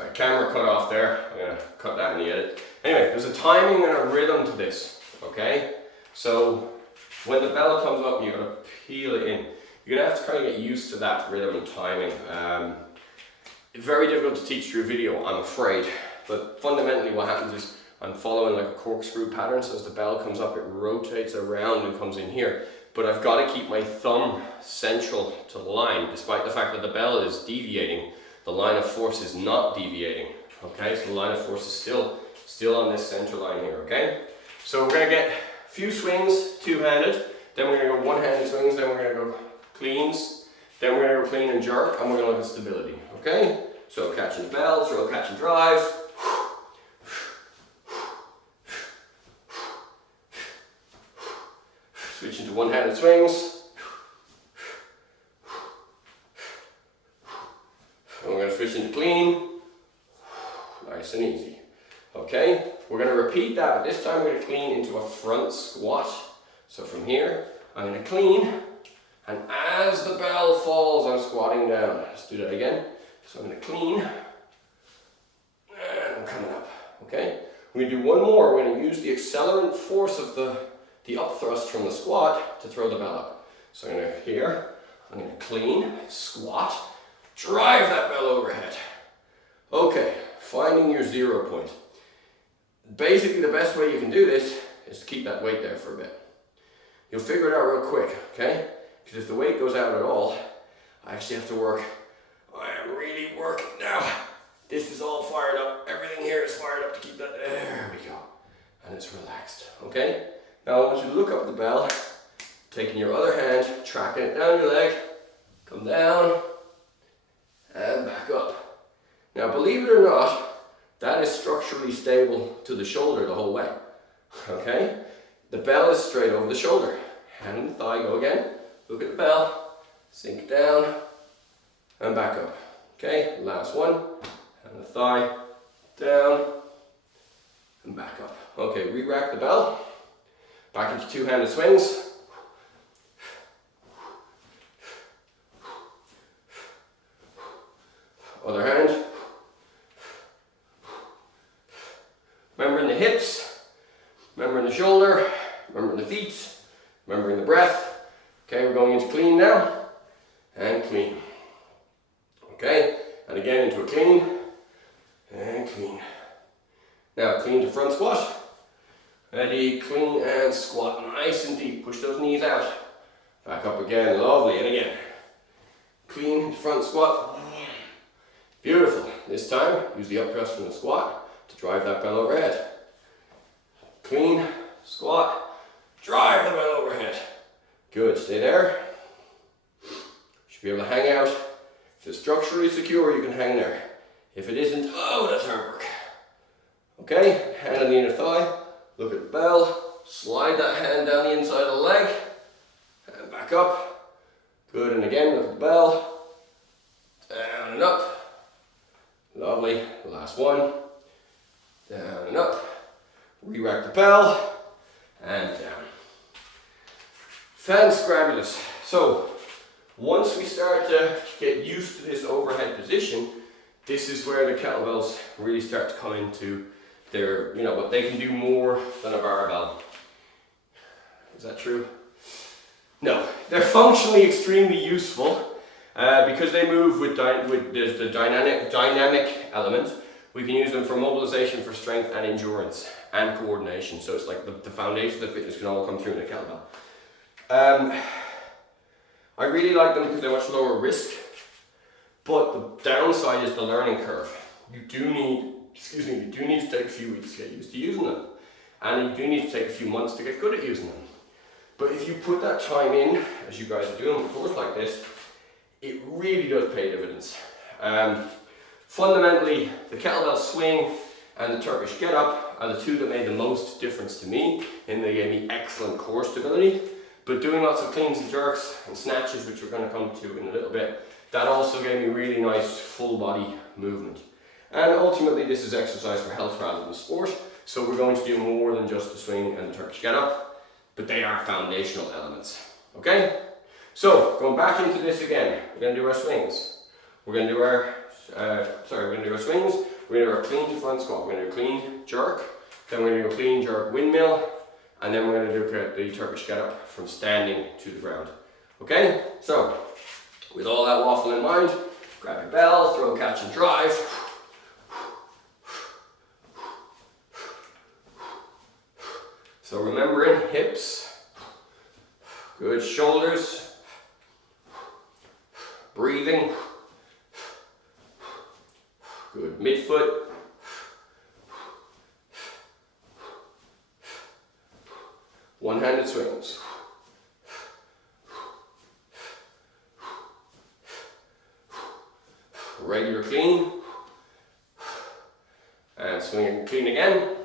So camera cut off there, I'm going to cut that in the edit. Anyway, there's a timing and a rhythm to this, okay? So when the bell comes up, you're going to peel it in. You're going to have to kind of get used to that rhythm and timing. Very difficult to teach through video, I'm afraid. But fundamentally what happens is I'm following like a corkscrew pattern, so as the bell comes up, it rotates around and comes in here. But I've got to keep my thumb central to the line, despite the fact that the bell is deviating. The line of force is not deviating, okay? So the line of force is still on this center line here, okay? So we're gonna get a few swings, two-handed, then we're gonna go one-handed swings, then we're gonna go cleans, then we're gonna go clean and jerk, and we're gonna look at stability, okay? So catch and bell, throw, catch and drive. Switch into one-handed swings. And we're going to switch into clean. Nice and easy. Okay, we're going to repeat that, but this time we're going to clean into a front squat. So from here, I'm going to clean, and as the bell falls, I'm squatting down. Let's do that again. So I'm going to clean, and I'm coming up. Okay, we're going to do one more. We're going to use the accelerant force of the up thrust from the squat to throw the bell up. So I'm going to here, I'm going to clean, squat, drive that bell overhead. Okay, finding your 0 point. Basically the best way you can do this is to keep that weight there for a bit. You'll figure it out real quick, okay? Because if the weight goes out at all, I actually have to work. I am really working now. This is all fired up. Everything here is fired up to keep that. There we go. And it's relaxed, okay? Now I want you to look up the bell, taking your other hand, tracking it down your leg, come down, and back up. Now believe it or not, that is structurally stable to the shoulder the whole way, okay? The bell is straight over the shoulder. Hand on the thigh, go again, look at the bell, sink down, and back up. Okay, last one, hand on the thigh, down, and back up. Okay, re-rack the bell. Back into two-handed swings. Other hand. Remembering the hips, remembering the shoulder, remembering the feet, remembering the breath. Okay, we're going into clean now, and clean. Okay, and again into a clean, and clean. Now clean to front squat. Ready, clean and squat, nice and deep. Push those knees out. Back up again, lovely, and again. Clean front squat. Beautiful. This time, use the up thrust from the squat to drive that bell overhead. Clean, squat, drive the bell overhead. Good, stay there. Should be able to hang out. If it's structurally secure, you can hang there. If it isn't, oh, that's hard work. Okay, hand on the inner thigh. Look at the bell, slide that hand down the inside of the leg, and back up. Good, and again, look at the bell, down and up. Lovely, last one. Down and up. Re-rack the bell, and down. Fan-scrabulous. So, once we start to get used to this overhead position, this is where the kettlebells really start to come into their, but they can do more than a barbell. Is that true? No, they're functionally extremely useful because they move with there's the dynamic element. We can use them for mobilization, for strength and endurance and coordination. So it's like the foundation of fitness can all come through in a kettlebell. I really like them because they're much lower risk, but the downside is the learning curve. You do need to take a few weeks to get used to using them. And you do need to take a few months to get good at using them. But if you put that time in, as you guys are doing with a course like this, it really does pay dividends. Fundamentally, the kettlebell swing and the Turkish get up are the two that made the most difference to me, and they gave me excellent core stability. But doing lots of cleans and jerks and snatches, which we're going to come to in a little bit, that also gave me really nice full body movement. And ultimately this is exercise for health rather than sport, so we're going to do more than just the swing and the Turkish get up, but they are foundational elements. Okay? So, going back into this again, we're going to do our swings. We're going to do our we're going to do our swings, we're going to do our clean to front squat, we're going to do a clean jerk, then we're going to do a clean jerk windmill, and then we're going to do the Turkish get up from standing to the ground. Okay, so with all that waffle in mind, grab your bell, throw, catch and drive. So remembering hips, good shoulders, breathing, good midfoot, one-handed swings. Regular clean, and swing clean again.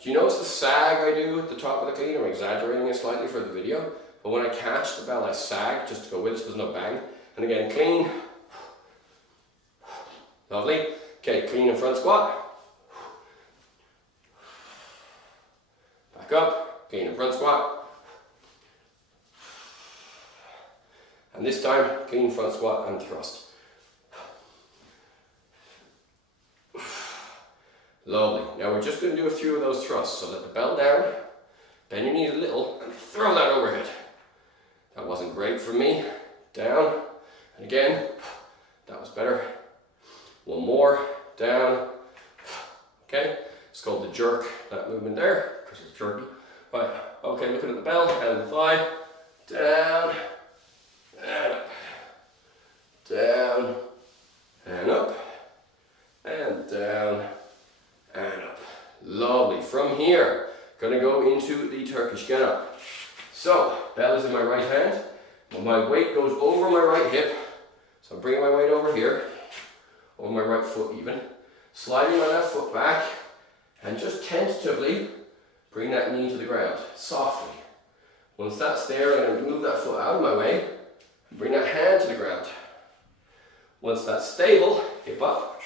Do you notice the sag I do at the top of the clean? I'm exaggerating it slightly for the video, but when I catch the bell I sag just to go with it so there's no bang. And again, clean. Lovely. Okay, clean and front squat. Back up, clean and front squat. And this time, clean front squat and thrust. Lovely. Now we're just going to do a few of those thrusts. So let the bell down, bend your knees a little, and throw that overhead. That wasn't great for me. Down, and again, that was better. One more, down. Okay, it's called the jerk, that movement there, because it's jerky. Right, okay, looking at the bell, hand and thigh, down, and up, down, and up, and down, and up. Lovely. From here, gonna go into the Turkish get up. So, bell is in my right hand. My weight goes over my right hip. So I'm bringing my weight over here, over my right foot even. Sliding my left foot back, and just tentatively bring that knee to the ground, softly. Once that's there, I'm gonna move that foot out of my way, and bring that hand to the ground. Once that's stable, hip up,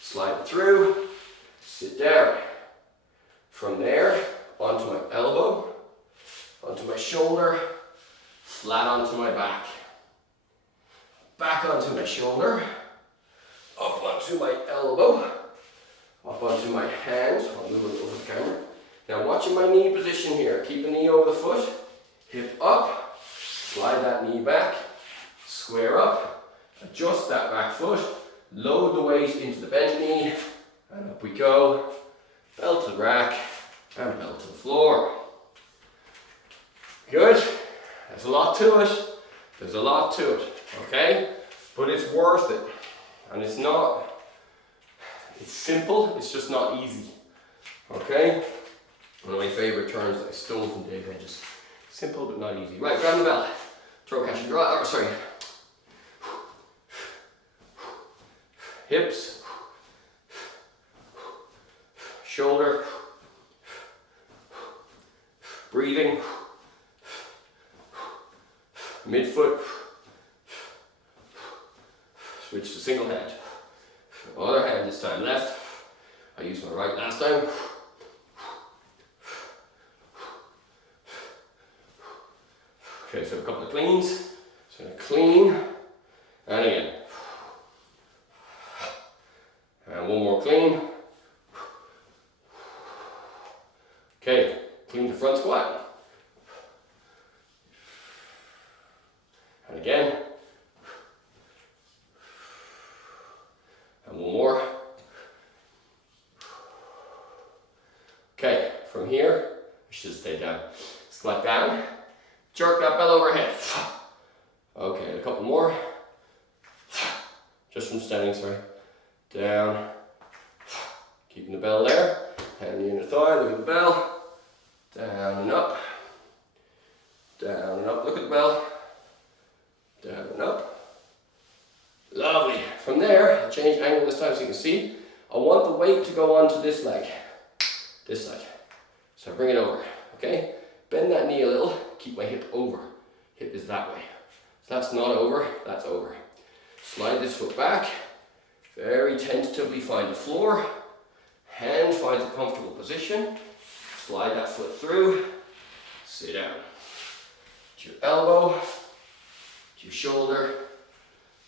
slide it through, sit down. From there, onto my elbow, onto my shoulder, flat onto my back. Back onto my shoulder, up onto my elbow, up onto my hand. I'll move it over the camera. Now watching my knee position here, keep the knee over the foot, hip up, slide that knee back, square up, adjust that back foot, load the weight into the bent knee, and up we go, bell to the rack, and bell to the floor. Good, there's a lot to it, there's a lot to it, okay? But it's worth it, and it's simple, it's just not easy, okay? One of my favorite terms that I stole from Dave Hedges. Simple but not easy. Right, grab the bell, throw, catch and draw, hips, shoulder, breathing, midfoot, switch to single hand, other hand this time, left, I used my right last time. Okay, so a couple of cleans, so clean, and again, and one more clean. Okay, clean to front squat. And again. And one more. Okay, from here, I should stay down. Squat down, jerk that bell overhead. Okay, a couple more. Just from standing, sorry. Down. Keeping the bell there. Hand the inner thigh, look at the bell. Down and up. Down and up, look at the bell. Down and up. Lovely. From there, I'll change angle this time so you can see. I want the weight to go onto this leg. This side. So I bring it over, okay? Bend that knee a little, keep my hip over. Hip is that way. So that's not over, that's over. Slide this foot back. Very tentatively find the floor. Hand finds a comfortable position. Slide that foot through. Sit down. To your elbow, to your shoulder,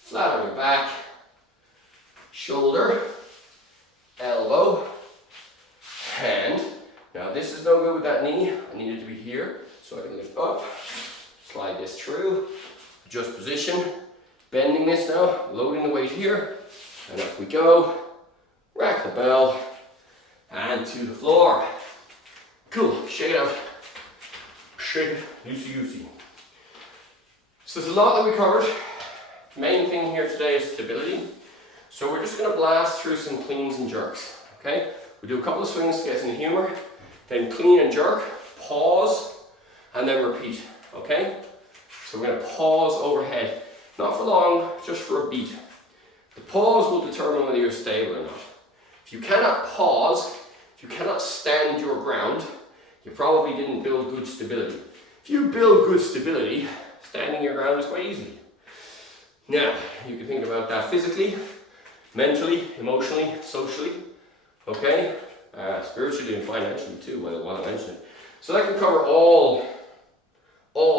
flat on your back, shoulder, elbow, hand. Now this is no good with that knee. I need it to be here so I can lift up, slide this through, adjust position, bending this now, loading the weight here, and up we go. Rack the bell, and to the floor. Cool, shake it out. Shake it, loosey-goosey. So there's a lot that we covered. Main thing here today is stability. So we're just gonna blast through some cleans and jerks, okay? We do a couple of swings to get us in the humor, then clean and jerk, pause, and then repeat, okay? So we're gonna pause overhead. Not for long, just for a beat. The pause will determine whether you're stable or not. If you cannot pause, if you cannot stand your ground, you probably didn't build good stability. If you build good stability, standing your ground is quite easy. Now, you can think about that physically, mentally, emotionally, socially, okay? Spiritually and financially too, while I mention it. So that can cover all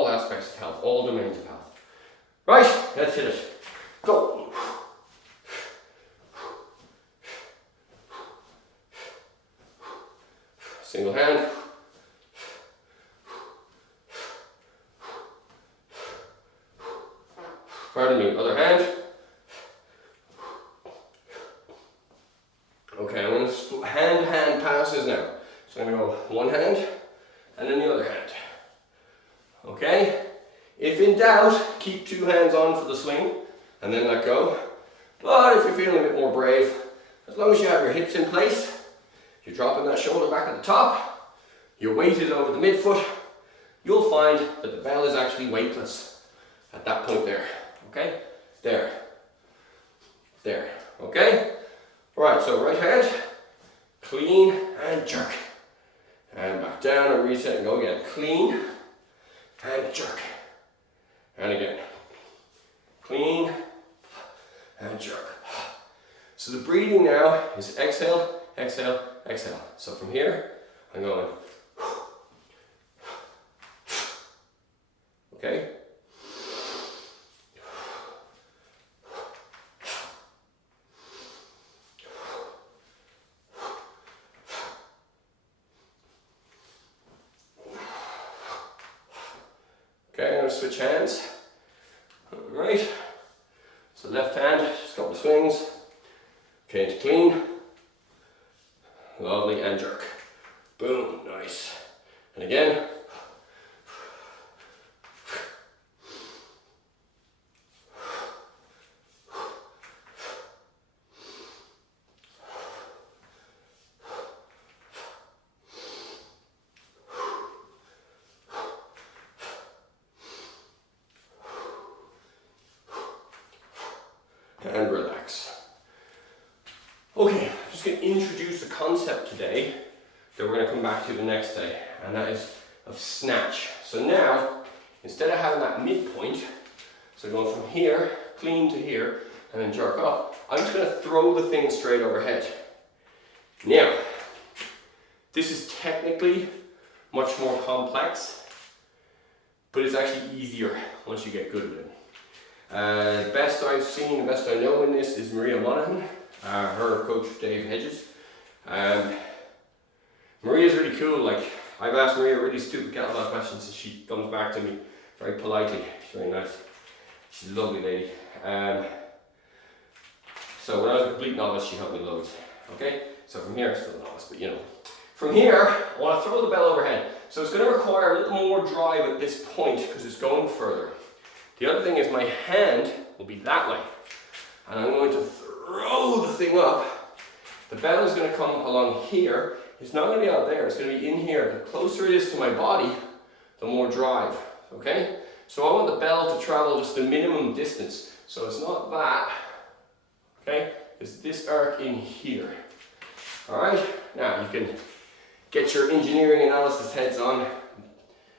aspects of health, all domains of health. Right, let's hit it. Go. Single hand. Pardon me, other hand. Okay, I'm going to hand-to-hand passes now. So I'm going to go one hand and then the other hand. Okay? If in doubt, keep two hands on for the swing and then let go. But if you're feeling a bit more brave, as long as you have your hips in place, you're dropping that shoulder back at the top, your weight is over the midfoot, you'll find that the bell is actually weightless at that point there. Okay? There. There. Okay? Alright, so right hand, clean and jerk. And back down and reset and go again. Clean and jerk. And again. Clean and jerk. So the breathing now is exhale, exhale, exhale. So from here, I'm going. Okay? Okay, I'm going to switch hands. Alright. So left hand, just a couple of swings. Okay, into clean. Lovely, and jerk. Boom, nice. And again. And relax. Okay, I'm just going to introduce a concept today that we're going to come back to the next day, and that is of snatch. So now, instead of having that midpoint, so going from here, clean to here, and then jerk up, I'm just going to throw the thing straight overhead. Now, this is technically much more complex, but it's actually easier once you get good with it. The best I've seen, the best I know in this is Maria Monaghan, her coach Dave Hedges. Maria's really cool. Like, I've asked Maria really stupid kettlebell questions and she comes back to me very politely. She's very nice. She's a lovely lady. So when I was a complete novice, she helped me loads. Okay, so from here, still a novice, but you know. From here, I want to throw the bell overhead. So it's going to require a little more drive at this point because it's going further. The other thing is my hand will be that way. And I'm going to throw the thing up. The bell is going to come along here. It's not going to be out there. It's going to be in here. The closer it is to my body, the more drive. Okay? So I want the bell to travel just the minimum distance. So it's not that. Okay? It's this arc in here. Alright? Now you can get your engineering analysis heads on,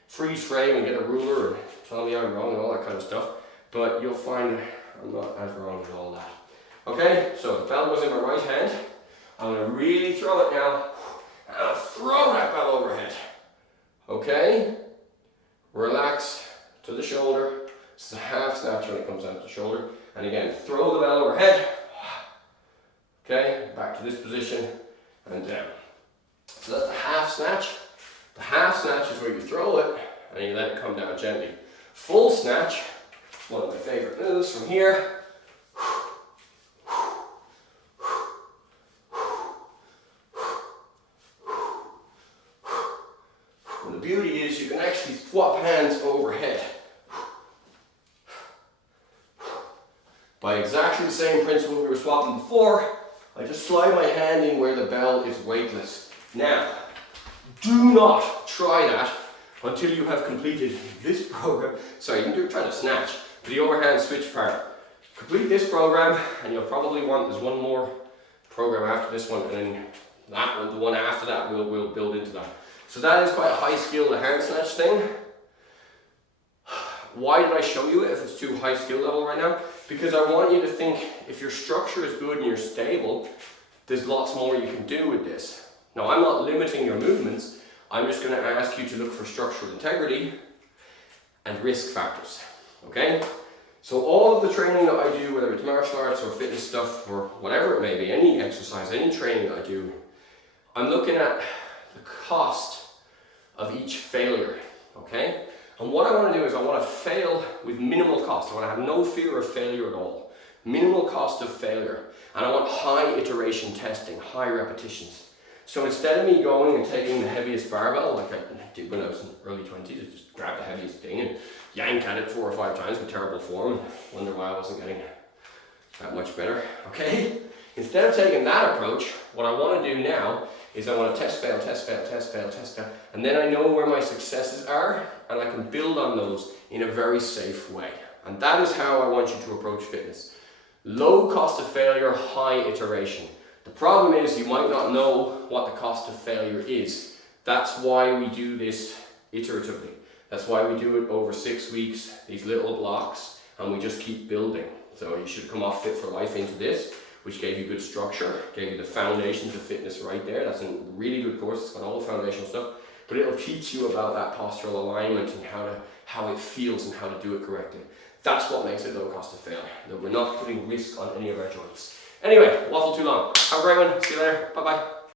freeze frame and get a ruler and tell me I'm wrong and all that kind of stuff. But you'll find I'm not as wrong as all that. Okay? So the bell goes in my right hand. I'm going to really throw it now. And I'll throw that bell overhead. Okay? Relax to the shoulder. It's a half snatch when it comes down to the shoulder. And again, throw the bell overhead. Okay, back to this position and down. So that's the half snatch. The half snatch is where you throw it and you let it come down gently. Full snatch, one of my favorite moves from here. And the beauty is you can actually swap hands overhead. By exactly the same principle we were swapping before, I just slide my hand in where the bell is weightless. Now, do not try that until you have completed this program. Sorry, you can try to snatch, but the overhand switch part. Complete this program, and you'll probably want, there's one more program after this one, and then that one, the one after that, we'll build into that. So that is quite a high skill, the hand snatch thing. Why did I show you it if it's too high skill level right now? Because I want you to think, if your structure is good and you're stable, there's lots more you can do with this. Now, I'm not limiting your movements. I'm just going to ask you to look for structural integrity and risk factors, okay? So all of the training that I do, whether it's martial arts or fitness stuff or whatever it may be, any exercise, any training that I do, I'm looking at the cost of each failure, okay? And what I want to do is I want to fail with minimal cost. I want to have no fear of failure at all. Minimal cost of failure. And I want high iteration testing, high repetitions. So instead of me going and taking the heaviest barbell, like I did when I was in early 20s, I just grab the heaviest thing and yank at it 4 or 5 times with terrible form and wonder why I wasn't getting that much better, okay? Instead of taking that approach, what I want to do now is I want to test, fail, test, fail, test, fail, test, fail, and then I know where my successes are, and I can build on those in a very safe way. And that is how I want you to approach fitness. Low cost of failure, high iteration. The problem is you might not know what the cost of failure is. That's why we do this iteratively. That's why we do it over 6 weeks, these little blocks, and we just keep building. So you should come off Fit for Life into this, which gave you good structure, gave you the foundations of fitness right there. That's a really good course, it's got all the foundational stuff, but it'll teach you about that postural alignment and how it feels and how to do it correctly. That's what makes it low cost of failure, that we're not putting risk on any of our joints. Anyway, waffle too long. Have a great one, see you later, bye bye.